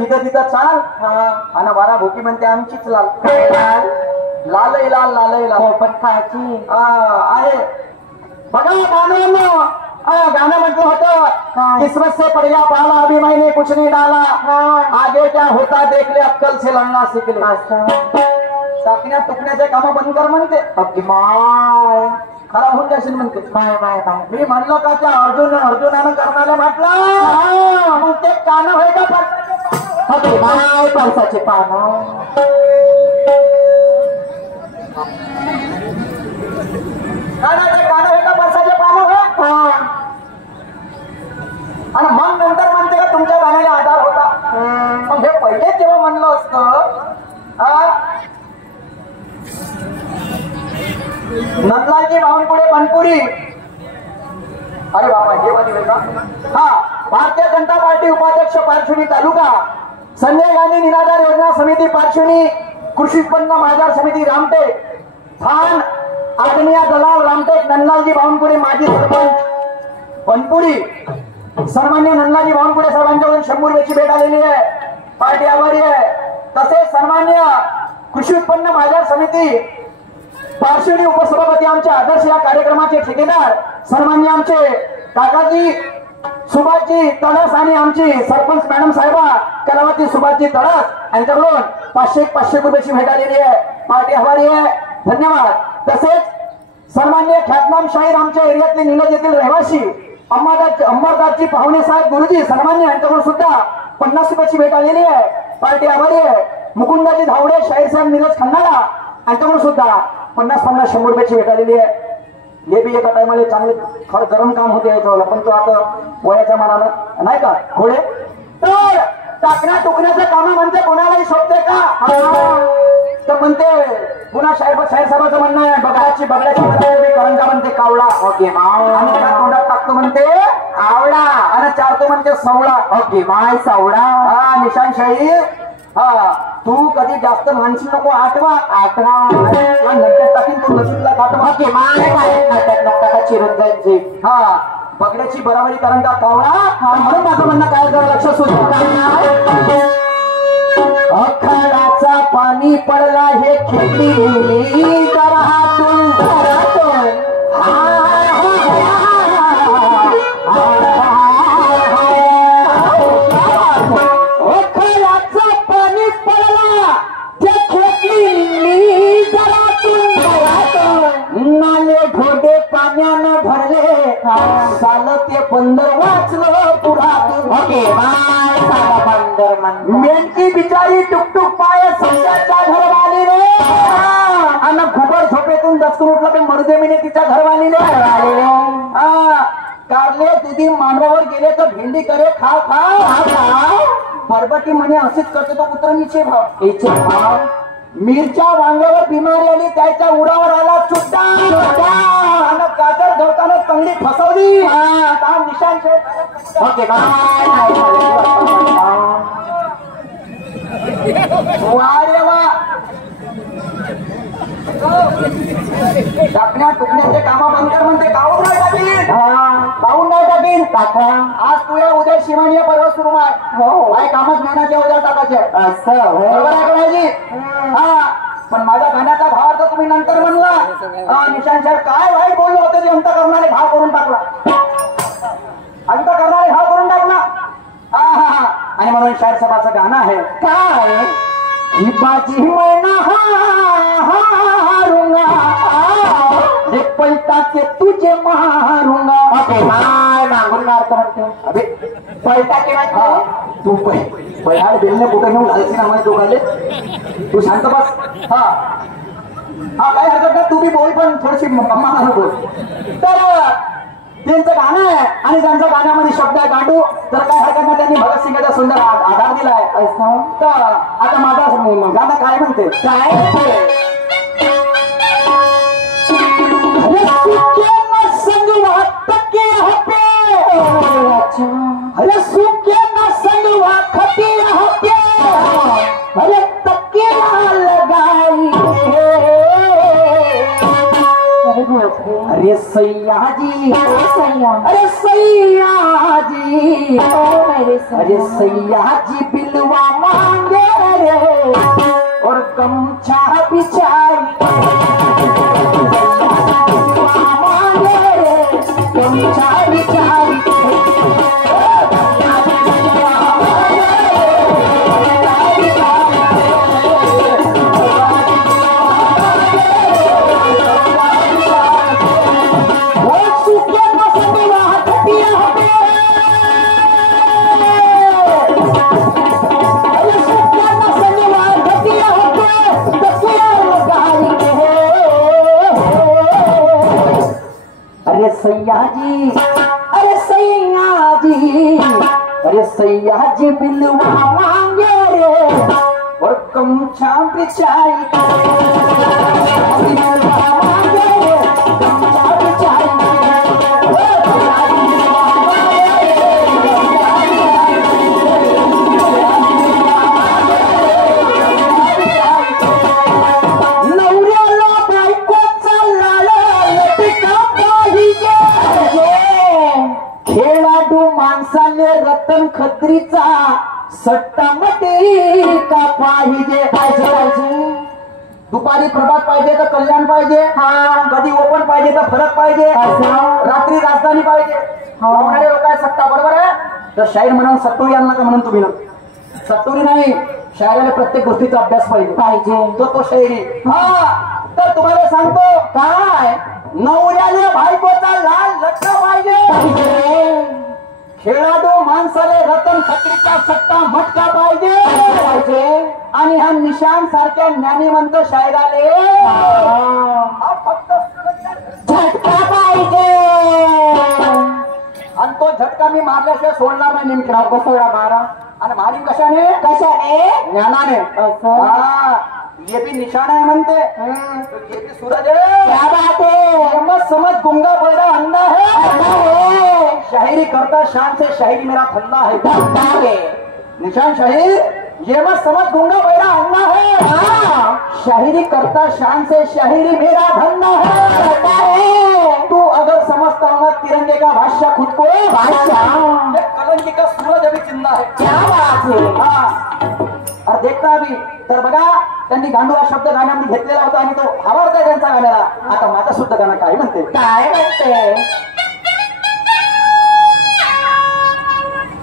जिथं तिथं चाल आणि वारा भोकी म्हणते आमचीच लाल लालय लाल लालय लाल पण खायची आहे बघा गाणं गाणं म्हटलं होतं किस्मत से पड़ गया पाला अभी मैंने कुछ नहीं डाला आगे क्या होता देख ले अक्कल से लढना शिकले टाकण्या टुकण्याचे काम बंद कर म्हणते अगदी माय खराब होऊन जाशील म्हणते माय माय माय मी म्हणलो का त्या अर्जुनानं करणाला म्हटलं मग ते कान होय का अगदी माय पावसाचे पानं ते कान होय का पावसाचे पानं होय आणि मग नंतर म्हणते का तुमच्या गाण्याला आधार होता मग हे पहिले जेव्हा म्हणलं असतं नंदलालची बावनकुळे बनपुरी अरे बाबा हे वाली का हा भारतीय जनता पार्टी उपाध्यक्ष पारशिवनी तालुका संजय गांधी निराधार योजना समिती पारशिवनी कृषी उत्पन्न बाजार समिती रामटेक थान आग्नेय दलाल रामटेक नंदलालजी बावनकुळे माजी सरपंच बनपुरी सन्मान्य नंदलालजी बावनकुळे साहेबांच्याकडून 100 रुपयाची भेट आलेली आहे पार्टी आभारी आहे तसेच सन्मान्य कृषी उत्पन्न बाजार समिती पारशिवनी उपसभापती आमचे आदर्श या कार्यक्रमाचे ठेकेदार सन्मान्य आमचे काकाजी सुभाषजी तडस आणि आमची सरपंच मॅडम साहेबा कलावती सुभाषजी तडस यांच्याकडून 500 रुपयाची भेट आलेली आहे पार्टी आभारी आहे धन्यवाद तसेच सन्मान्य ख्यातनाम शाहीर आमच्या एरियातले निलज येथील रहिवासी अंबरदासजी पाहुणे साहेब गुरुजी सन्मान्य यांच्याकडून सुद्धा 50 रुपयाची भेट आलेली आहे पार्टी आभारी आहे मुकुंदाजी धावडे शाहीर साहेब निलज खंडाला यांच्याकडून सुद्धा 50-100 रुपयाची भेट आलेली आहे हे बी एका टायमाला चांगले खरं गरम काम होते याच्यावर पण तो आता वयाच्या मानानं नाही का घोडे तर टाकण्या टुकण्याचं काम म्हणते कोणालाही शोधते का तर म्हणते पुन्हा साहेबाचं म्हणणं आहे बगड्याची करंजा म्हणते कावळा ओके आणि तोंडात टाकतो म्हणते आवळा आणि चारतो म्हणते सवळा ओके माय सावळा हा निशांशाही हा तू कधी जास्त मानशी नको आठवा नंतर टाकीन तू नशीबला काटवा की माय चिरून जायचे हा बगड्याची बराबरी कारण का कावळा म्हणून माझं म्हणणं काय जरा लक्षात सुद्धा अखाडाचा पाणी पडला हे खेती तर हातून पाण्यानं भरले साल ते बंदर वाचलं पुढातून बंदर मेंढकी बिचारी टुकटुक पाय संध्याच्या घरवालीने आणि घुबड झोपेतून दचकून उठलं पण मरुदेमीने तिच्या घरवालीने कारले दुधी मांडवावर गेले तर भेंडी करे खा खा बरबटी म्हणे असेच करते तो उतरणीचे भाव मिरच्या वांग्यावर बिमारी आली त्याच्या उडावर आला चुट्टा आणि गाजर गवताना चांगली फसवली निशान ओके टाकण्या टुकण्याचे कामा बंद कर म्हणते काऊन नाही टाकीन आज तुझ्या उद्या शिवानीय पर्व सुरू आहे कामच ज्ञानाच्या उद्या टाकायचे असं करायची पण माझ्या गाण्याचा भाव तर तुम्ही नंतर म्हणला निशांत साहेब काय वाईट बोललो होते ते अंत करणारे भाव करून टाकला अंत करणारे भाव करून टाकला आणि म्हणून शाहीर सभाचं गाणं आहे काय ही बाजी मैना हारूंगा रे पलटा के तुझे मारूंगा मागून मारतो म्हणते अबे पलटा के तू पहाड बेलने कुठे घेऊन घालशील आम्हाला दोघाले तू शांत बस हा काय हरकत नाही तू बी बोल पण थोडीशी मम्मा बोल तर त्यांचं गाणं आहे आणि त्यांच्या गाण्यामध्ये शब्द आहे गांडू तर काय हरकत नाही त्यांनी भगतसिंगाचा सुंदर आधार दिलाय तर आता माझा गाणं काय म्हणते काय अरे सुखे न संगवा खती अरे तकिया लगाई अरे सैयाजी अरे सैयाजी बिलवा रे और गमछा बिछाई मांगे रे गमछा बिछाई सैयाजी अरे सैयाजी अरे सैयाजी बिलवा मांगे रे और गमछा बिछाई बिलवा मांगे रे गमछा बिछाई रतन खत्रीचा सट्टा मटे का पाहिजे दुपारी प्रभात पाहिजे तर कल्याण पाहिजे कधी ओपन पाहिजे तर फरक पाहिजे रात्री राजधानी पाहिजे लोक सट्टा बरोबर आहे तर शाहीर म्हणून सत्तोरी आणला का म्हणून तुम्ही सत्तोरी नाही शायराला प्रत्येक गोष्टीचा अभ्यास पाहिजे तो शायरी तर तुम्हाला सांगतो काय नवऱ्याने बायकोचा लाल लटका पाहिजे खेळाडू माणसाले रतन खत्रीचा सट्टा मटका पाहिजे आणि हा निशान सारख्या ज्ञानीवंत शायराले फक्त झटका पाहिजे आणि तो झटका मी मारल्याशिवाय सोडणार नाही नेमकी बसवला मारा आणि मारीन कशाने ज्ञानाने ये भी निशान है मनते ये भी सूरज है क्या बात है मत समझ गुंगा बड़ा अंधा है शायरी करता शान से शायरी मेरा धंधा है निशान शाहिर ये मत समझ गुंगा बड़ा अंधा है शायरी करता शान से शायरी मेरा धंधा है तू अगर समझता होगा तिरंगे का बादशाह खुद को कलंकी का सूरज अभी जिंदा है क्या बात है और देखता अभी तर बघा त्यांनी गांडू हा शब्द गाण्यामध्ये घेतलेला होता आणि तो आवडता त्यांचा गाण्याला आता माझा सुद्धा गाणं काय म्हणते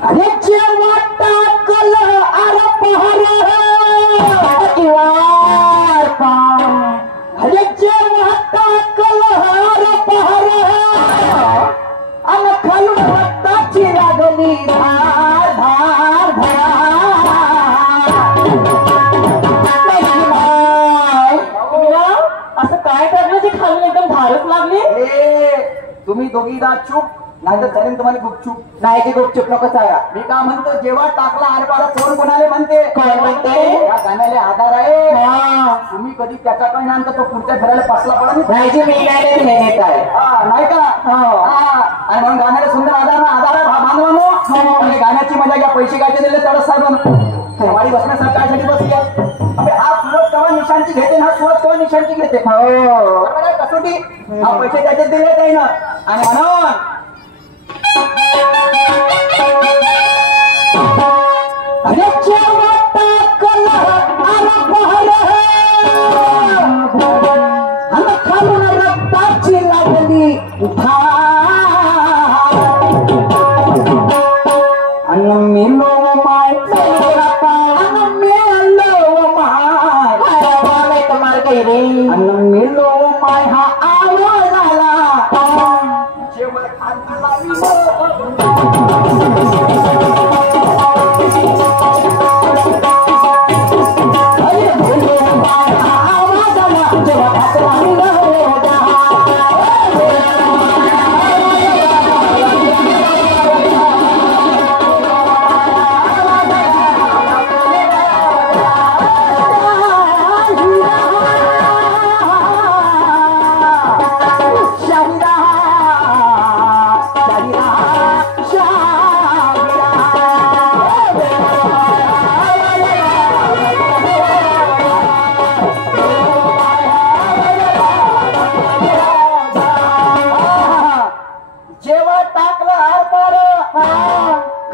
अरे जेव्हा टाकल अरे पहर अरे जेव्हा टाकल अरे पहर अन खालून रक्ताची लागली धार धार धार असं काय टाकलं जे खालून एकदम धारच लागली तुम्ही दोघी जा चूप नाही तर चालेल तुम्हाला गुपचूप नाही की गुपचूप नको सांगा मी का म्हणतो जेव्हा टाकला आरपार कोण कोणाले म्हणते काय म्हणते या गाण्याला आधार आहे तुम्ही कधी त्याच्याकडे नंतर तो पुढच्या घराला पासला पडा नाही नाही का आणि म्हणून गाण्याला सुंदर आधार बांधवानो गाण्याची मजा घ्या पैसे काय दिले तेवढं साधन वाडी बसण्यासाठी कायसाठी बसली हा सूरज कवा निशांची घेते हा सूरज कवा निशांची घेते कसोटी हा पैसे त्याचे दिले काही ना आणि म्हणून अरे जेव्हा टाकल अरे पहर आणि खालून रक्ताची लागली धार अन मिलो माय अन मिलो माय तुम्हाला काही रे अन मिलो माय हा आवाज आला जेव्हा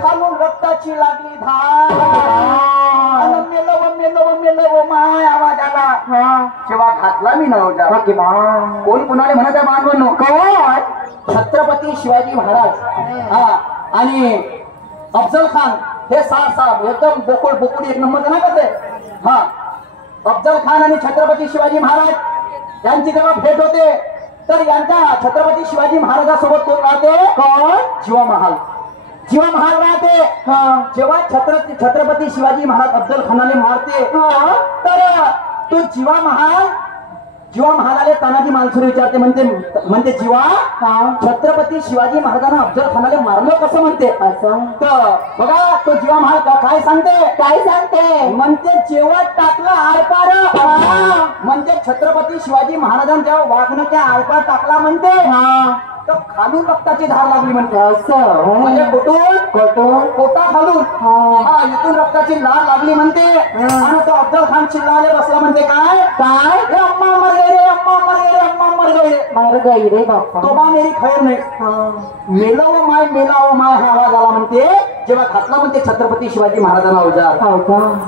खालून रक्ताची लागली धार मेलो घातला मी नवजा कोण कुणाला म्हणत आहे बांधवून कोण छत्रपती शिवाजी महाराज हा आणि अफजल खान हे साहेब एकदम बोकुळ बोकुळ एक नंबर ना करते हा अफजल खान आणि छत्रपती शिवाजी महाराज यांची जेव्हा भेट होते तर यांच्या छत्रपती शिवाजी महाराजांसोबत कोण राहते कोण जीवा महाल राहते जेव्हा छत्रपती शिवाजी महाराज अफजल खानाने मारते तर तो जीवा महालाले तानाजी मालसुरी विचारते म्हणते जीवा छत्रपती शिवाजी महाराजांना अफजल खानाले मारलं कसं म्हणते असं तर बघा तो जीवा महाल काय सांगते म्हणते जेव्हा टाकलं आरपार म्हणजे छत्रपती शिवाजी महाराजांच्या वाघनं त्या आरपार टाकला म्हणते तर खालून रक्ताची धार लागली म्हणते असं म्हणजे कुठून पोटा खालून हा इथून रक्ताची धार लागली म्हणते आणि तो अफजल खान चिल्लाले बसला म्हणते काय अम्मा मर गई रे अम्मा मर गई रे बाप्पा तो बा मेरी खैर नाही मेला व माय हा आवाज आला म्हणते जेव्हा घातला म्हणते छत्रपती शिवाजी महाराजांना अवजार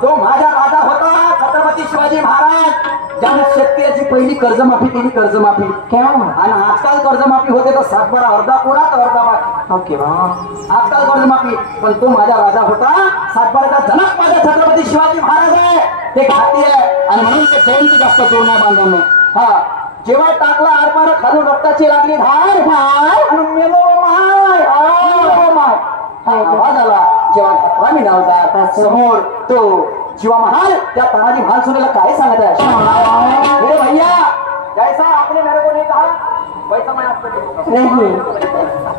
तो माझा राजा होता छत्रपती शिवाजी महाराज ज्याने शेतकऱ्याची पहिली कर्जमाफी केली आणि आजकाल कर्जमाफी होते तर 7-12 अर्धा कोरा तर अर्धा बाकी आजकाल कर्जमाफी पण तो माझा राजा होता 7-12चा जनक माझा छत्रपती शिवाजी महाराज आहे ते खाती आहे आणि म्हणून ते जयंती जास्त जोर नाही बांधवणं हा जेव्हा टाकला आरपार खालून रक्ताची लागली धार आणि मेलो माय आवाज आला जेव्हा घातला मी नवजा समोर तो जीवा महाल त्या तानाजी मालसुरीला काय सांगत आहे भैया जैसा आपने मेरे को नहीं कहा वैसा मैं आपको नहीं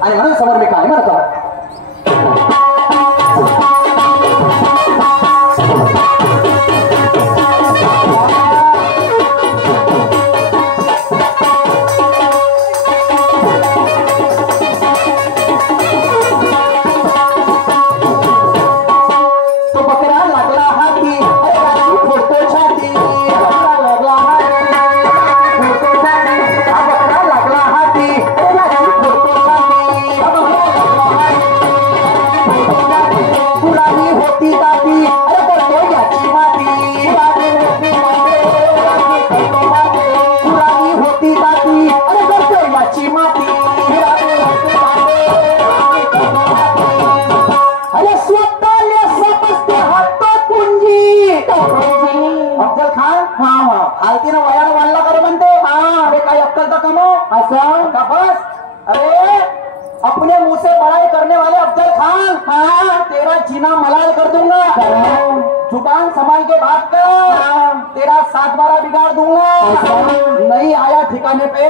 आणि म्हणून समोर मी काय म्हणतो अरे अपने मुंह से बड़ाई करने वाले अफजल खान तेरा जीना मलाल कर दूंगा जुबान संभाल के बात कर तेरा 7-12 बिगाड़ दूंगा नहीं आया ठिकाने पे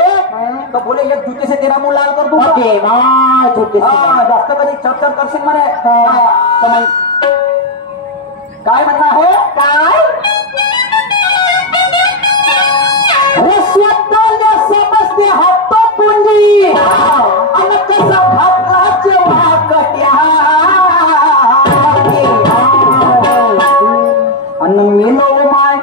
तो बोले एक जूते से तेरा मुंह लाल कर दूंगा जास्त कधी चर्चा करशील म्हणे काय म्हणणं आहे काय समजते हातो पुंजी आणि कसा घातला जेव्हा कट्या अन्न मेलो माय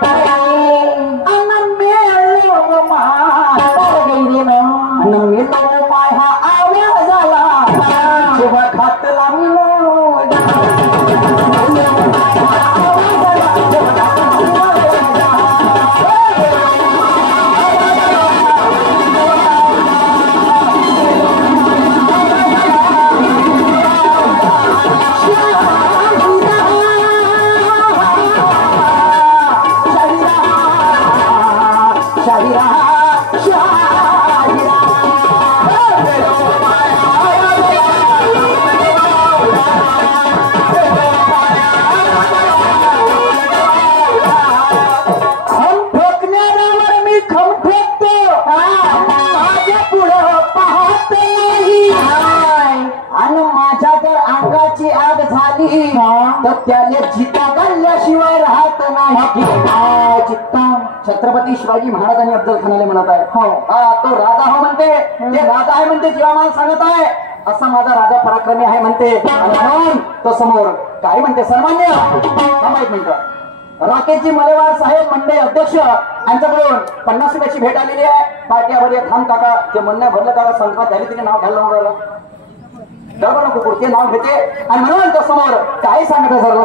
हा आवाज झाला जेव्हा घातला तर त्याने जिता घालल्याशिवाय राहत नाही छत्रपती शिवाजी महाराजांनी अफजल खानाला म्हणत आहे तो राजा हो म्हणते ते राजा आहे म्हणते जीवामाल सांगत आहे असा माझा राजा पराक्रमी आहे म्हणते म्हणून तो समोर काय म्हणते सन्मान्य एक मिनिट राकेशजी मलेवार साहेब मंडळ अध्यक्ष यांच्याकडून 50 रुपयाची भेट आलेली आहे पार्ट्यावर थांब काका ते म्हणणं भरलं काका संक्रांत झाली तिने नाव घ्यायला लावून राहिलं दरबार नको पुढचे नाव घेते आणि म्हणून तो समोर काय सांगत सर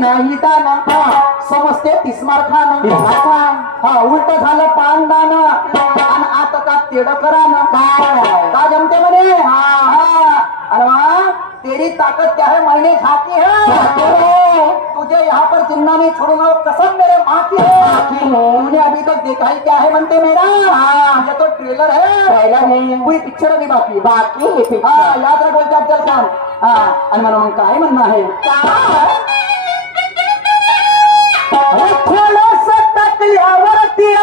नाही दाना समजते तिस्मार खान हा उलट झालं पान दान आणि आता का तेड करा ना का जमते म्हणे अरे वा तेरी ताकत क्या है मैंने झाकी है तुझे यहाँ पर जिन्ना नहीं छोड़ूंगा कसम मेरे माँ की है तूने अभी तक देखा ही क्या है म्हणते मेरा ये तो ट्रेलर है पूरी पिक्चर अभी बाकी याद रख बोलते अफजल खान आणि मला मग काय म्हणणं आहे थोडंसं टाकल्यावरती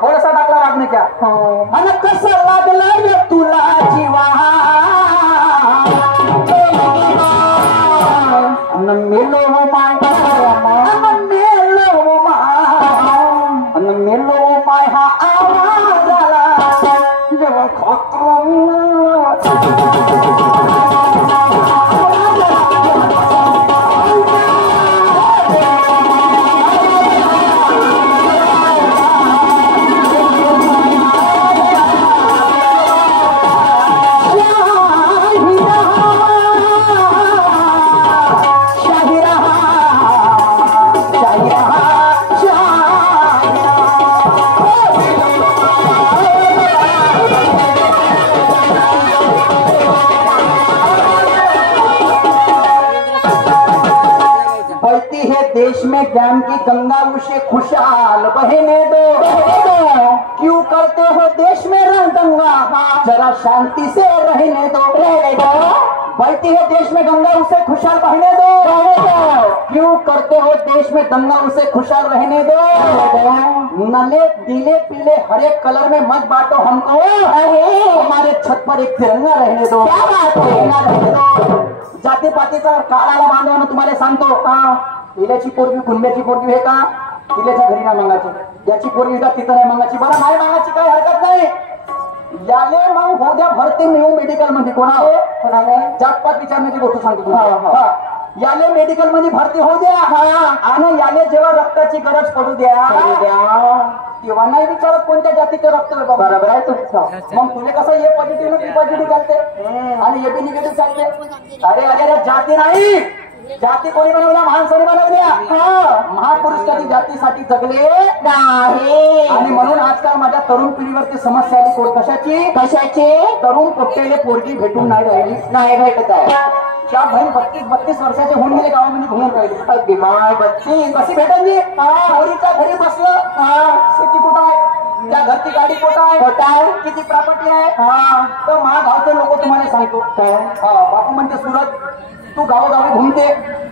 थोडंसं टाकला लागणं क्या आणि कसं लागलं तुला जीवा मेलो माय हा आवाज आला जेव्हा देश में ज्ञान की गंगा उसे खुशहाल बहने दो क्यों करते हो देश में रंग दंगा जरा शांति से रहने दो बहती है देश में गंगा उसे खुशहाल बहने दो क्यों करते हो देश में दंगा उसे खुशहाल रहने दो नले नीले पीले हर एक कलर में मत बांटो हमको हमारे छत पर एक तिरंगा रहने दो तिरंगा रहने दो जाती पातीचा काळाला बांधवानं तुम्हाला सांगतो तिल्याची पोरगी कुंड्याची पोरगी आहे का तिल्याच्या घरी नाही मागायची याची पोरगी का तिथं नाही मागायची बरं नाही मागायची काही हरकत नाही याले मग हो द्या भरते न्यू मेडिकल मध्ये कोणाले जातपात विचारण्याची गोष्ट सांगतो तुम्हाला याले मेडिकल मध्ये भरती होऊ द्या आणि याले जेव्हा रक्ताची गरज पडू द्या तेव्हा नाही विचारत कोणत्या जातीचं रक्त बरोबर आहे तुमचं मग तुला कसं ए पॉझिटिव्ह बी पॉझिटिव्ह चालते आणि ए बी निगेटिव्ह चालते अरे अरे जाती नाही जाती कोणी बनवल्या माणसाने बनवल्या महापुरुष कधी जातीसाठी जगले नाही आणि म्हणून आजकाल माझ्या तरुण पिढीवरती समस्या आली कोण कशाची तरुण पोट्टेले पोरगी भेटून नाही राहिली नाही भेटत आहे त्या बहीण 32 वर्षाचे होऊन गेले गावामध्ये घुमून राहिले दिमाग 32 कशी भेटायची पोरीच्या घरी बसलं शेती कुठं आहे त्या घरची गाडी कुठं आहे किती प्रॉपर्टी आहे तर महागावचे लोक तुम्हाला सांगतो बापू म्हणते सुरत तू गावोगावी घुमते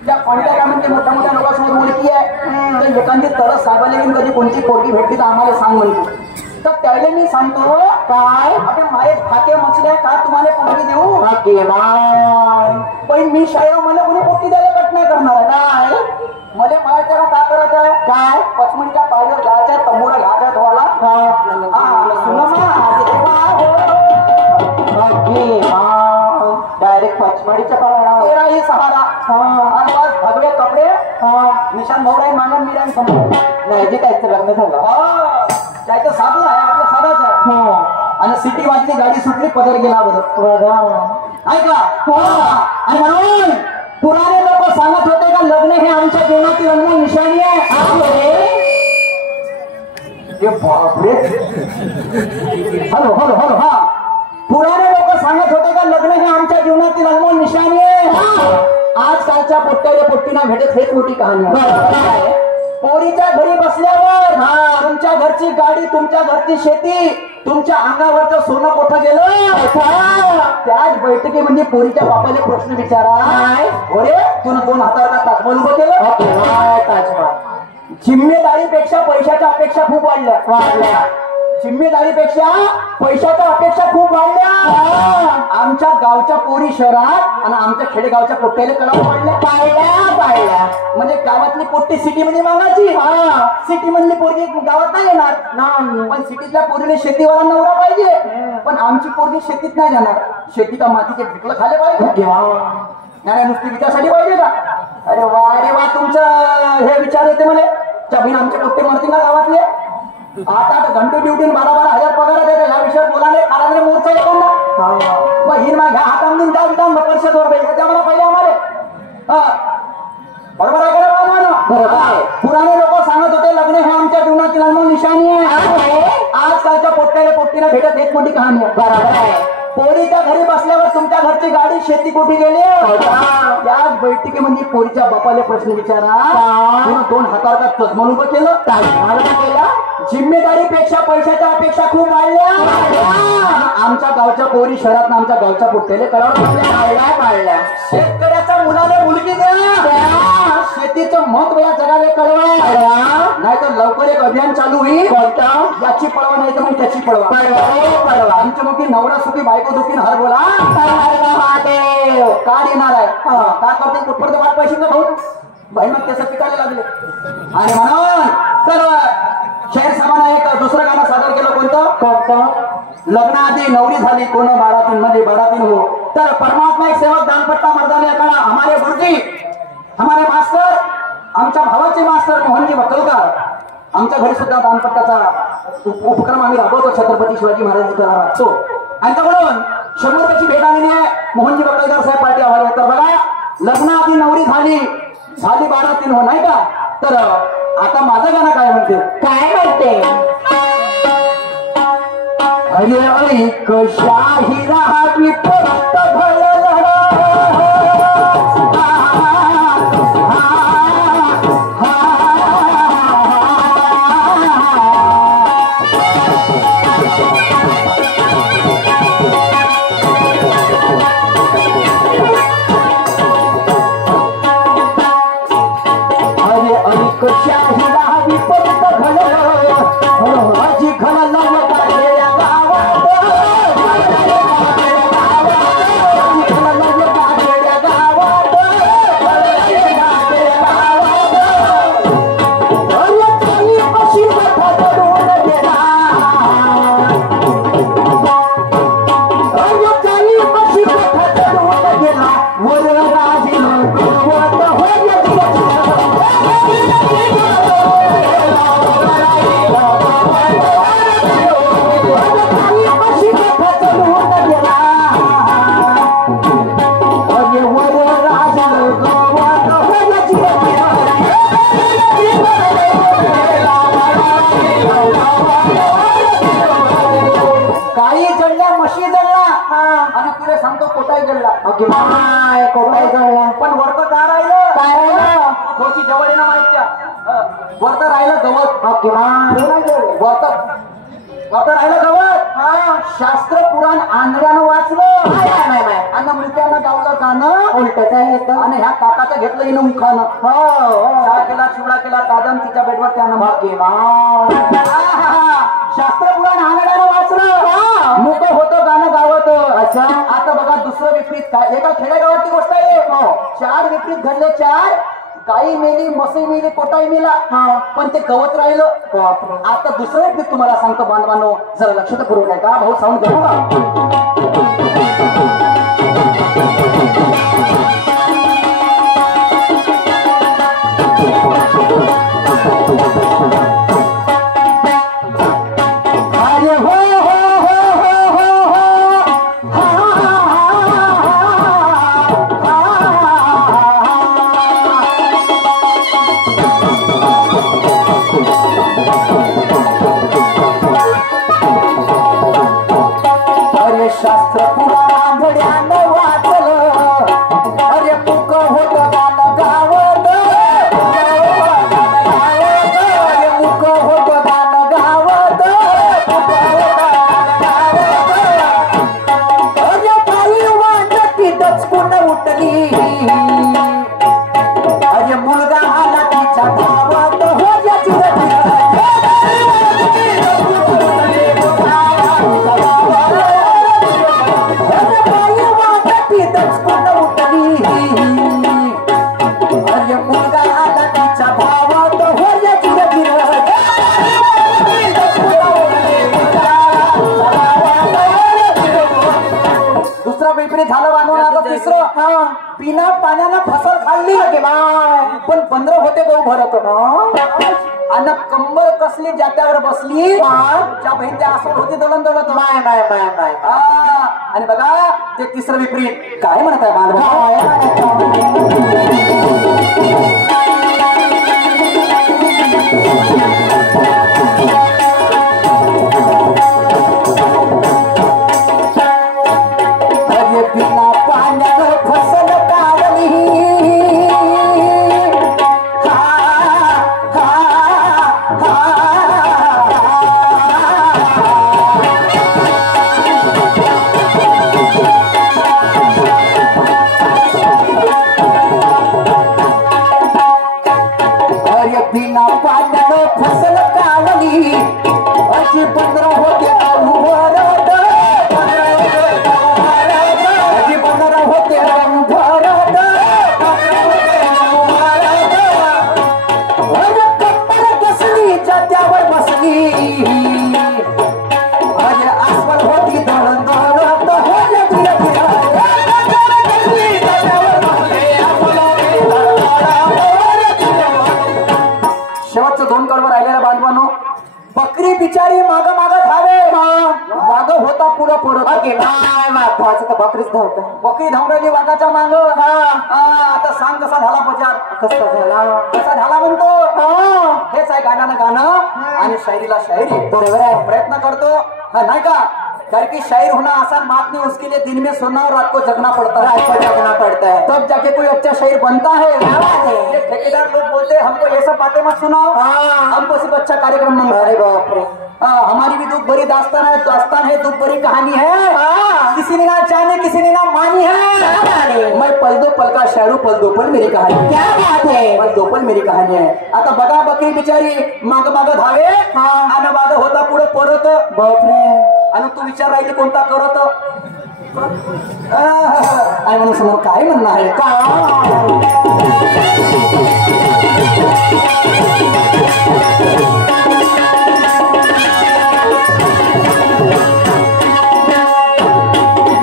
त्या कोणत्या काय म्हणते मोठ्या मोठ्या लोकांसमोर ओळखी आहे तर एखादी तरच साहेबाला येऊन कधी कोणती पोरगी भेटली तर आम्हाला सांग म्हणतो तर त्यावेळी मी सांगतो काय आपण मारे खाते मचले का तुम्हाला पोरगी देऊ पण मी शायर मला कोणी पोटी द्यायला कट नाही करणार नाही मला माझ्या काय करायचं आहे काय पचमणीच्या पाळीवर घ्यायच्या तंबूला घ्यायच्या धुवाला डायरेक्ट पचमडीच्या पाळणा तेरा ही सहारा आणि बस भगवे कपडे निशान भाऊराई मानव मिरान समोर नाही जे त्याचं लग्न झालं त्याचं साधू आहे आपलं साधाच आहे आणि सिटी वाजली गाडी सुटली पदर गेला ऐका आणि म्हणून पुराणे लोक सांगत होते का लग्न हे आमच्या जीवनातील अनमोल निशाणी आहे हॅलो हॅलो हॅलो हा पुराणे लोक सांगत होते का लग्न हे आमच्या जीवनातील अनमोल निशाणी आहे आजकालच्या पोट्ट्याला पोट्टीना भेटत हेच मोठी कहाणी आहे पोरीच्या घरी बसल्यावर तुमच्या घरची गाडी तुमच्या घरची शेती तुमच्या अंगावरचं सोनं कुठं गेलं त्याच बैठकीमध्ये पोरीच्या बापाला प्रश्न विचारा अरे तुला 2 हाताला ताजमहल उभं केलं जिम्मेदारीपेक्षा पैशाच्या अपेक्षा खूप वाढल्या जिम्मेदारीपेक्षा पैशाच्या अपेक्षा खूप वाढल्या आमच्या गावच्या पोरी शहरात आणि आमच्या खेडेगावच्या पोट्ट्याला कळावं पाडल्या म्हणजे गावातली पोट्टी सिटी मध्ये मागायची सिटी मधली पोरगी गावात नाही येणार पण सिटीतल्या पोरीने शेतीवाला नवरा पाहिजे पण आमची पोरगी शेतीत नाही जाणार शेती का मातीचे ढिकलं खाले पाहिजे नाही नुसती विचारासाठी पाहिजे का अरे वा तुमचं हे विचार येते मला त्या बहीण आमचे पोट्टे मारतील ना गावातले 8 घंटे ड्युटी 12,000 पगार देते ह्या विषयात बोलाले कालांದ್ರೆ मोर्चा येतो ना मग हिन मा घ्या हातामध्ये द्या विधान परिषद वर पाहिजे त्या मला पहिले आम्हाला बरोबर कहाणी आहे. बरोबर आहे. पोरीच्या घरी बसल्यावर तुमच्या घरची गाडी शेती कुठे गेली? त्याच बैठकीमध्ये पोरीच्या बापाला प्रश्न विचारा. तिनं 2 हातावर का तजमन उभं केलं? जिम्मेदारीपेक्षा पैशाच्या अपेक्षा खूप वाढल्या. आमच्या गावच्या पोरी शहरात आमच्या गावच्या पुट्टेले कळवल्या. शेतकऱ्याच्या मुलाला मुलगी द्या. शेतीचं महत्व या जगाला कळवा. नाही तर लवकर एक अभियान चालू होईल. याची पळवा नाही तर मग त्याची पळवा. आमच्या मुखी नवरा सुखी बायको दुखी हर बोला कार येणार आहे. का करते कुठपर्यंत वाट पाहिजे ना भाऊ भाई मग त्याचं पिकायला लागले. आणि म्हणून तर शहर सभाना एक दुसरं गाणं सादर केलं. कोणतं? लग्नाआधी नवरी झाली कोण बारातीन मध्ये बारातीन हो. तर परमात्मा एक सेवक दानपट्टा मर्दाने करा. हमारे गुरुजी हमारे मास्टर आमच्या भावाचे मास्टर मोहनजी वकलकर आमच्या घरी सुद्धा दानपट्टाचा उपक्रम आम्ही राबवतो. छत्रपती शिवाजी महाराजांचा राखतो. यांच्याकडून 100 रुपयाची भेट आलेली आहे. मोहनजी वकलकर साहेब पार्टी आभार आहे. तर बघा लग्नाआधी नवरी झाली 12:30 हो नाही का? तर आता माझं गाणं काय म्हणते? अरे ऐक शाही राहावी परत पण वरत काय राहिलं? थोडीशी जवळ येणं माहिती वरत राहिलं गवत. वरत राहिलं गवत. शास्त्र पुराण आंधळ्यानं वाचलं आणि मृत्यानं गावलं गाणं उलटच आहे. आणि ह्या काकाचं घेतलं हिनं मुखानं. चहा केला चिवडा केला दादन तिच्या बेडवर त्यानं शास्त्र पुराण आंधळ्यानं वाचलं. मुख होतं गाणं गावत. आता बघा दुसरं विपरीत काय. एका खेडेगावाची गोष्ट आहे. 4 विपरीत घडले. 4 गाई मेली म्हशी मेली कोटाई मेला. पण ते गवत राहिलं. आता दुसरं विपरीत तुम्हाला सांगतो बांधवांनो जरा लक्षात पूर्वक आहे का? भाऊ साऊंड घेऊ का? शास्त्र पुराण आंधळ्यानं वाचलं. अरे मुक होत गाणं गावत. अरे मुक होत गाणं गावत. अरे बाई वाटती दचकून उठली. अरे मुलगा आला तिच्या गावात. हो झालं बांधून. आता तिसरं बिना पाण्यानं फसल खाल्ली पण 15 होते गहू भरत आणि कंबर कसली जात्यावर बसली. त्या बहीण त्या असं होती दलन दलत नाही. आणि बघा ते तिसरं विपरीत काय म्हणत आहे बांधव? की नाही वाघाचं तर बकरीच धावतं. बकरी धावलेली वाघाच्या मांग. आता सांग कसा झाला प्रचार. कसा झाला म्हणतो. हेच आहे गाण्यानं गाणं आणि शायरीला शायरी. बरोबर आहे. प्रयत्न करतो नाही का. कारण की शायर होना आसान बात नहीं, उसके लिए दिन में सोना और रात को जगना पड़ता है. तब जाके कोई अच्छा शायर बनता है. ये ठेकेदार लोग बोलते हैं हमको ये सब बातें मत सुनाओ, हमको सिर्फ अच्छा कार्यक्रम मंगाओ. अरे बाप रे. हमारी भी दुख भरी दास्तान है, दुख भरी कहानी है. किसी ने ना जाने, किसी ने ना मानी है. मैं पल दो पल का शायर हूँ, पल दो पल मेरी कहानी. क्या बात है. पल दो पल मेरी कहानी आहे. आता बघा बकरी बिचारी माग माग धावे आणि माग होता पुढे परत. बापरे. आणि तू विचार राहिली कोणता करत. आणि म्हणून समोर काय म्हणणं आहे का.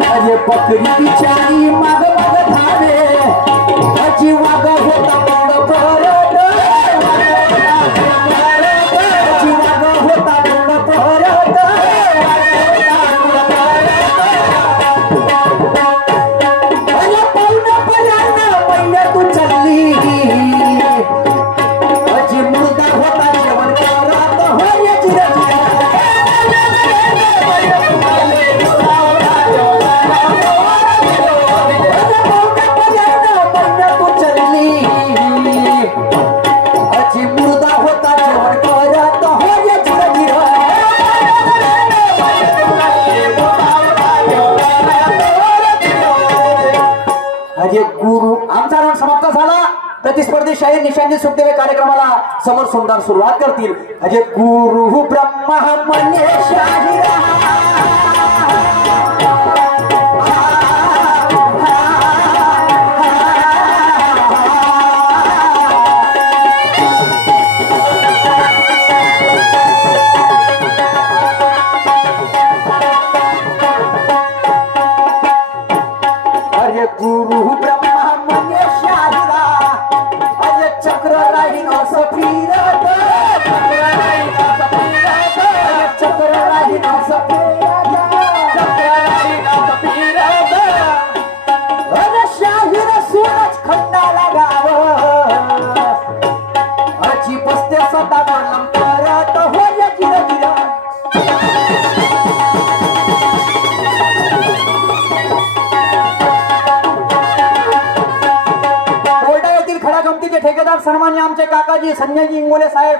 अरे बकरी बिचारी माग माग धावे अजी वाग होता पुढं परत. अजी वाग होता पुढं परत. अरे पाहुणा पर्यंत पहिल्या तू चालली अजी मुर्दा होता जेवण करत. होय चिरचिरा गुरु. आमचा राऊंड समाप्त झाला. प्रतिस्पर्धी शाहीर निशांजी सुखदेव कार्यक्रमाला समोर सुंदर सुरुवात करतील. अजय गुरु ब्रह्मा मने शाहिरा. अरे गुरु ब्रह्मा मने शाहिरा. अरे चक्र राहीन असं फिरत. चक्र राहीन असं फिरत. अरे शाहीर सूरज खंडाला गाव अजी बसते सदा कलम करत. होय चिरचिरा गमतीचे ठेकेदार सन्मान्य आमचे काकाजी संजयजी इंगोले साहेब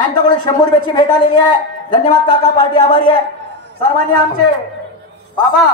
यांच्याकडून 100 रुपयाची भेट आलेली आहे. धन्यवाद काका. पार्टी आभारी आहे. सन्मान्य आमचे बाबा